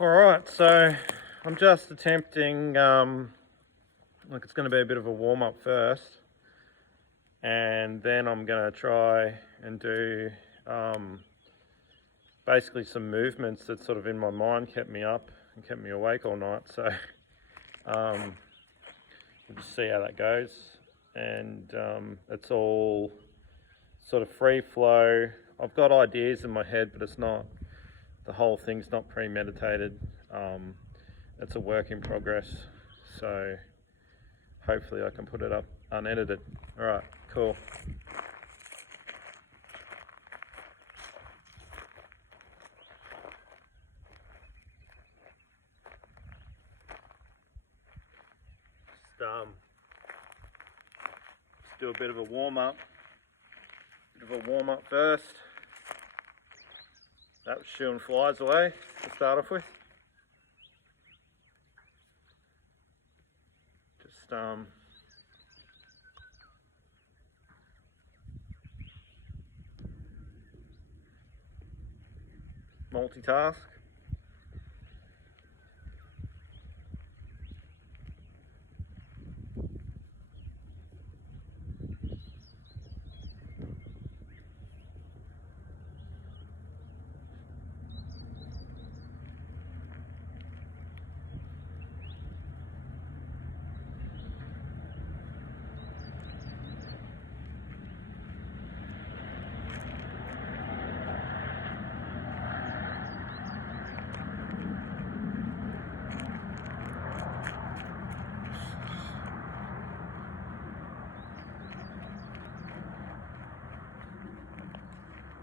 Alright, so I'm just attempting, it's going to be a bit of a warm-up first, and then I'm going to try and do basically some movements that sort of in my mind kept me up and kept me awake all night. So we'll just see how that goes. And it's all sort of free flow. I've got ideas in my head, but it's not, the whole thing's not premeditated. It's a work in progress. So hopefully I can put it up unedited. All right, cool. Let's do a bit of a warm-up. First. That was shooing flies away to start off with. Just multitask.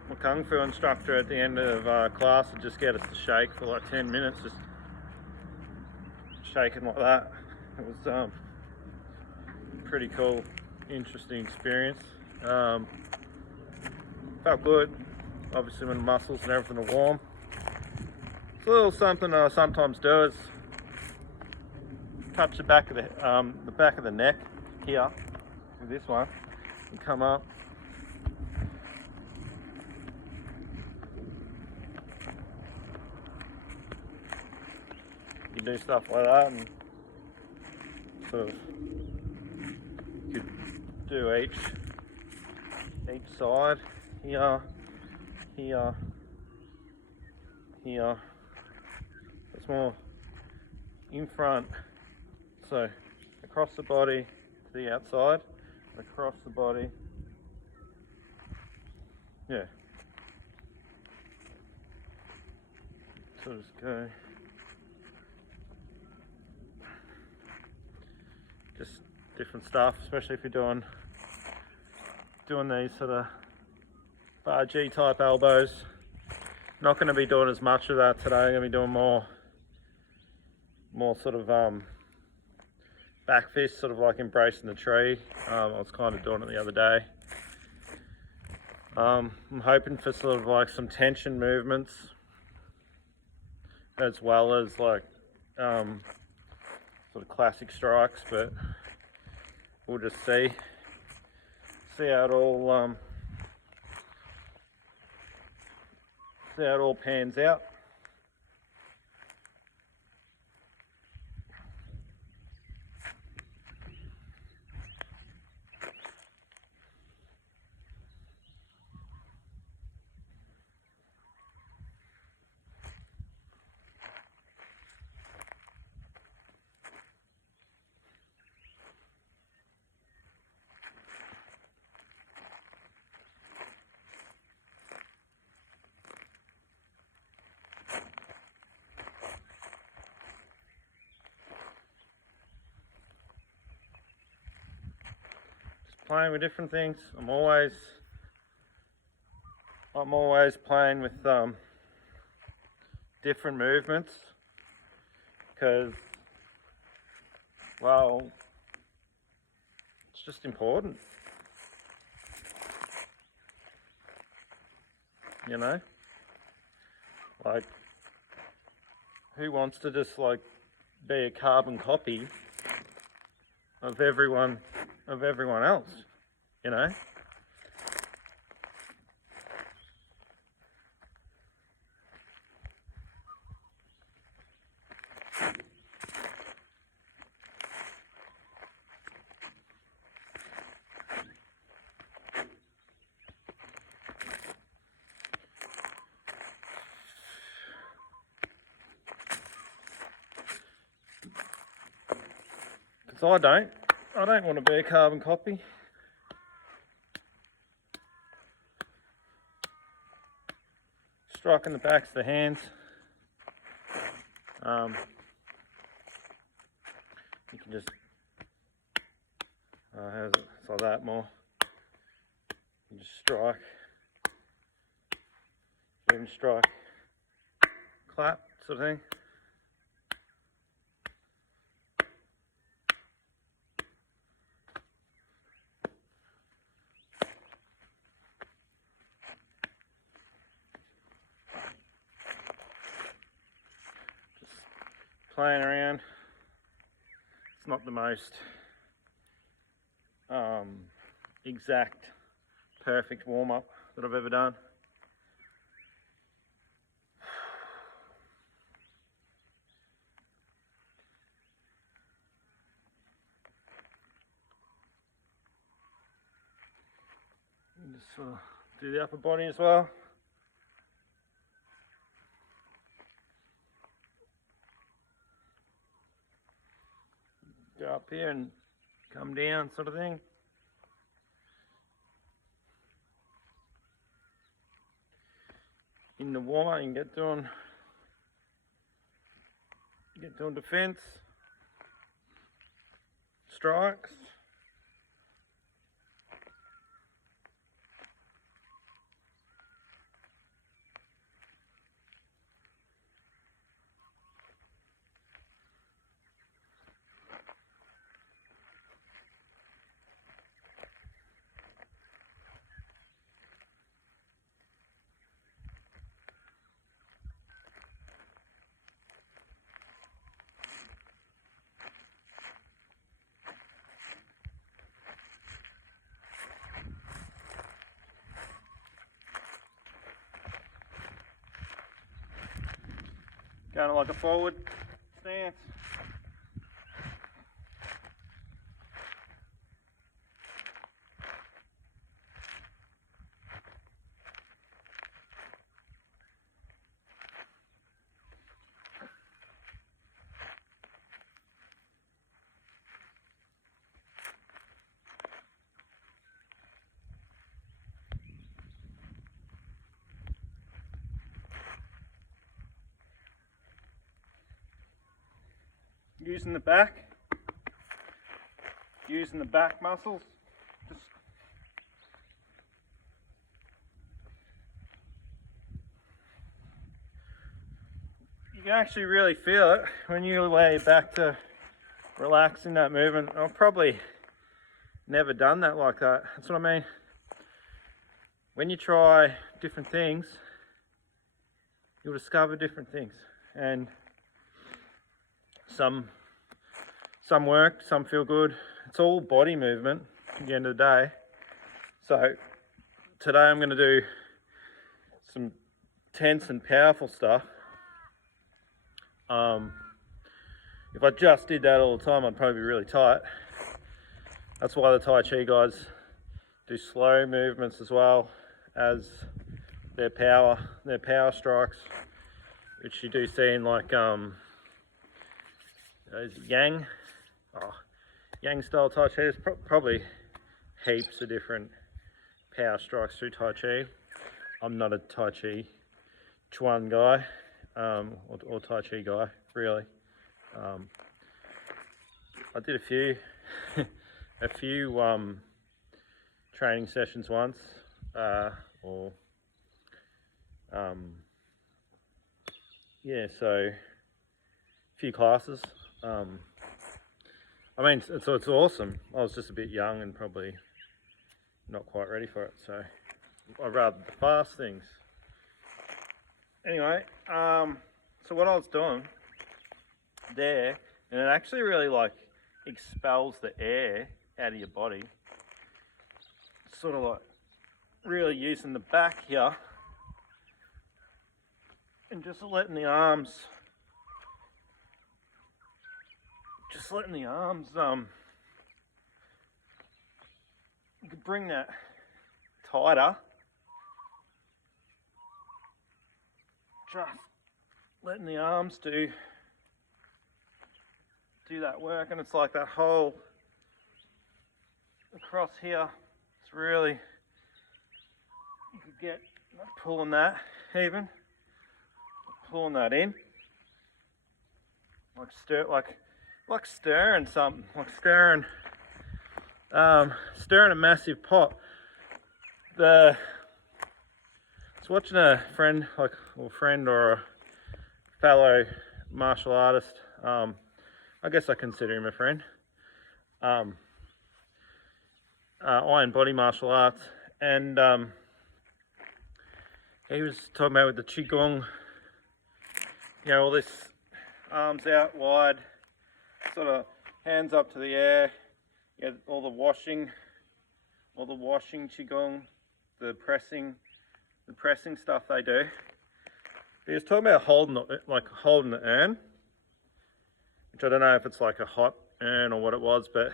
My Kung Fu instructor at the end of class would just get us to shake for like 10 minutes, just shaking like that. It was pretty cool, interesting experience. Felt good, obviously when the muscles and everything are warm. It's a little something I sometimes do is touch the back of the neck here with this one and come up. You do stuff like that and sort of you could do each side here. It's more in front, so across the body to the outside, across the body, yeah. So just go. Just different stuff, especially if you're doing these sort of bar G type elbows. Not going to be doing as much of that today. I'm going to be doing more sort of back fist, sort of like embracing the tree. I was kind of doing it the other day. I'm hoping for sort of like some tension movements, as well as like sort of classic strikes, but we'll just see how it all pans out. Playing with different things. I'm always playing with different movements because, well, it's just important, you know. Like, who wants to just like be a carbon copy of everyone else, you know? So I don't want to be a carbon copy. Striking the backs of the hands. You can just, how's it? It's like that more. You just strike, even strike, clap, sort of thing. Just playing around. It's not the most exact, perfect warm-up that I've ever done. And just do the upper body as well. Go up here and come down, sort of thing. In the warm-up, you can get doing defense, strikes. Kind of like a forward stance. Using the back muscles. Just you can actually really feel it when you lay back to relax in that movement. I've probably never done that like that. That's what I mean. When you try different things, you'll discover different things, and some work, some feel good. It's all body movement at the end of the day. So today I'm going to do some tense and powerful stuff. If I just did that all the time, I'd probably be really tight. That's why the Tai Chi guys do slow movements as well as their power strikes, which you do see in like those Yang style Tai Chi. There's probably heaps of different power strikes through Tai Chi. I'm not a Tai Chi Chuan guy, or Tai Chi guy, really. I did a few training sessions once, so a few classes. I mean, it's awesome. I was just a bit young and probably not quite ready for it, so I'd rather the fast things. Anyway, so what I was doing there, and it actually really like expels the air out of your body. Sort of like really using the back here and just letting the arms you could bring that tighter. Just letting the arms do do that work, and it's like that whole across here. It's really, you could get pulling that even, pulling that in, like stirring something, like stirring a massive pot. I was watching a friend, or a fellow martial artist. I guess I consider him a friend. Iron Body Martial Arts, and he was talking about with the Qigong, you know, all this arms out wide, sort of hands up to the air, you know, all the washing Qigong, the pressing stuff they do. He was talking about holding the urn, which I don't know if it's like a hot urn or what it was, but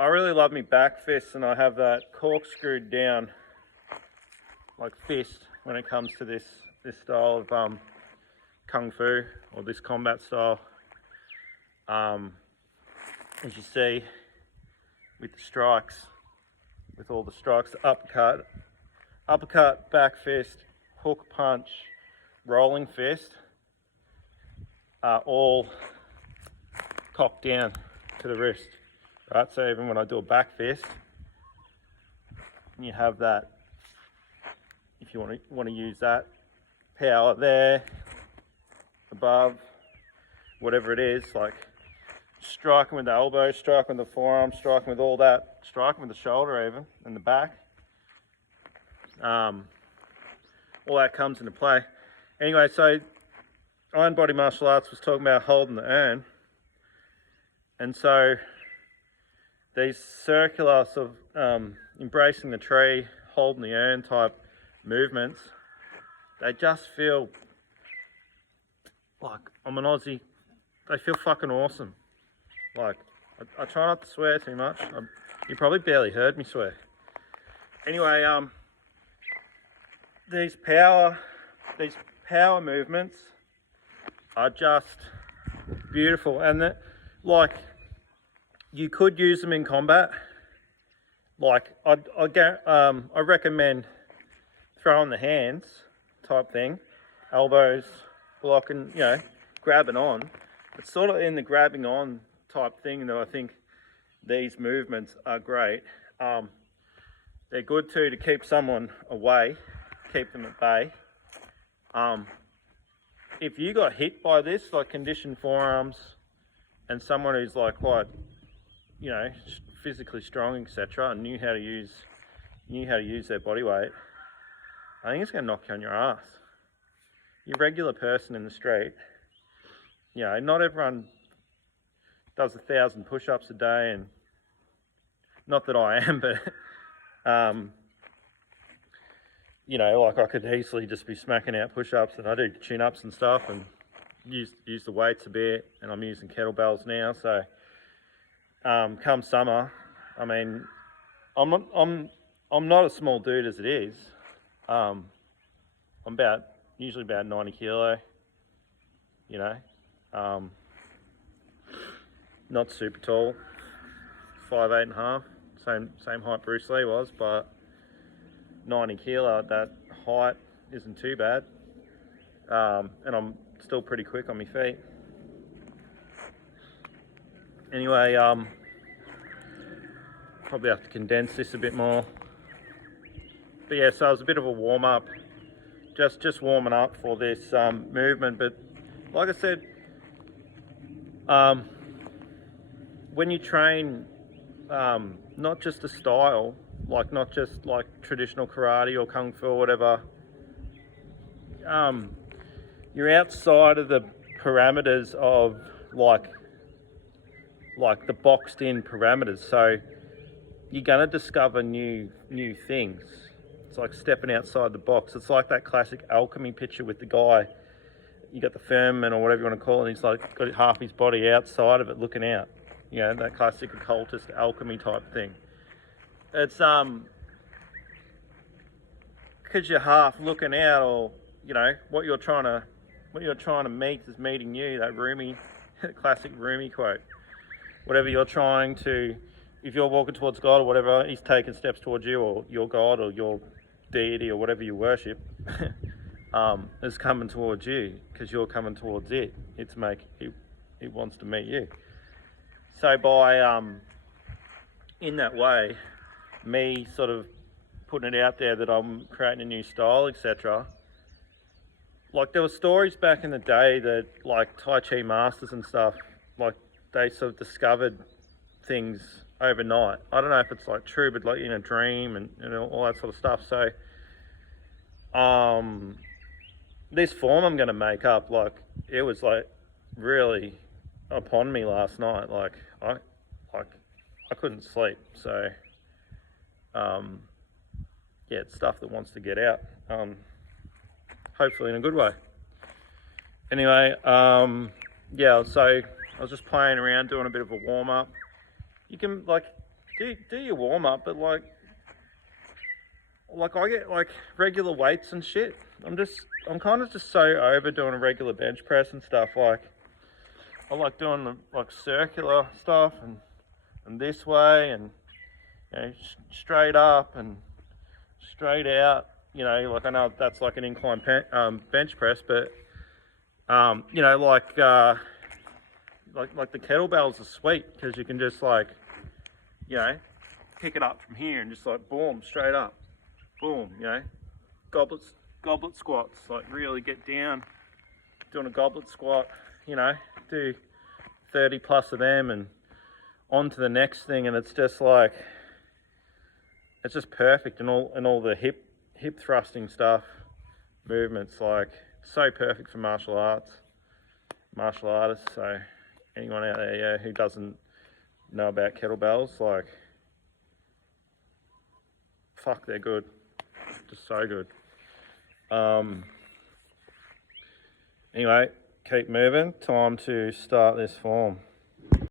I really love me back fists, and I have that corkscrewed down like fist when it comes to this style of kung fu, or this combat style. As you see with the strikes, with all the strikes, the uppercut, back fist, hook punch, rolling fist, are all cocked down to the wrist. Right, so even when I do a back fist, you have that, if you want to use that power there, above, whatever it is, like striking with the elbow, striking with the forearm, striking with all that, striking with the shoulder even, and the back. All that comes into play. Anyway, so Iron Body Martial Arts was talking about holding the urn, and so these circular sort of embracing the tree, holding the urn type movements, they just feel like, I'm an Aussie, they feel fucking awesome. Like, I try not to swear too much. You probably barely heard me swear. Anyway, these power movements are just beautiful, and you could use them in combat. Like I recommend throwing the hands type thing, elbows, blocking, you know, grabbing on. It's sort of in the grabbing on type thing that I think these movements are great. They're good too to keep someone away, keep them at bay. If you got hit by this, like conditioned forearms, and someone who's like quite, you know, physically strong, etc., and knew how to use their body weight, I think it's going to knock you on your ass. Your regular person in the street, you know, not everyone does 1,000 push-ups a day, and not that I am, but you know, like I could easily just be smacking out push-ups, and I do chin-ups and stuff, and use the weights a bit, and I'm using kettlebells now. So come summer, I mean, I'm not a small dude as it is. I'm usually about 90 kilo, you know, not super tall, 5'8.5", same height Bruce Lee was, but 90 kilo at that height isn't too bad, and I'm still pretty quick on my feet. Anyway, probably have to condense this a bit more, but yeah, so it was a bit of a warm-up, just warming up for this movement. But like I said, when you train, not just a style, like not just like traditional karate or kung fu or whatever, you're outside of the parameters of like the boxed in parameters, so you're gonna discover new things. It's like stepping outside the box. It's like that classic alchemy picture with the guy, you got the firmament or whatever you want to call it, and he's like got half his body outside of it looking out, you know, that classic occultist alchemy type thing. It's because you're half looking out, or you know what you're trying to what you're trying to meet is meeting you. That Rumi, classic Rumi quote. Whatever you're trying to, if you're walking towards God or whatever, He's taking steps towards you, or your God or your deity or whatever you worship, is coming towards you because you're coming towards it. It wants to meet you. So by in that way, me sort of putting it out there that I'm creating a new style, etc. Like there were stories back in the day that like Tai Chi masters and stuff, like they sort of discovered things overnight. I don't know if it's like true, but like in a dream and all that sort of stuff. So this form I'm going to make up, like it was like really upon me last night. Like I couldn't sleep. So yeah, it's stuff that wants to get out. Hopefully in a good way. Anyway, yeah, so I was just playing around doing a bit of a warm up. You can like do your warm up, but like I get like regular weights and shit. I'm kind of just so over doing a regular bench press and stuff. Like I like doing the like circular stuff and this way and you know straight up and straight out. You know, like I know that's like an incline bench press, but you know, like the kettlebells are sweet because you can just like, you know, pick it up from here and just like boom, straight up, boom, you know, goblet squats, like really get down, doing a goblet squat, you know, do 30 plus of them and on to the next thing, and it's just like, it's just perfect, and all the hip thrusting stuff, movements, like so perfect for martial artists. So anyone out there, yeah, who doesn't know about kettlebells, like fuck, they're good, just so good. Anyway, keep moving. Time to start this form.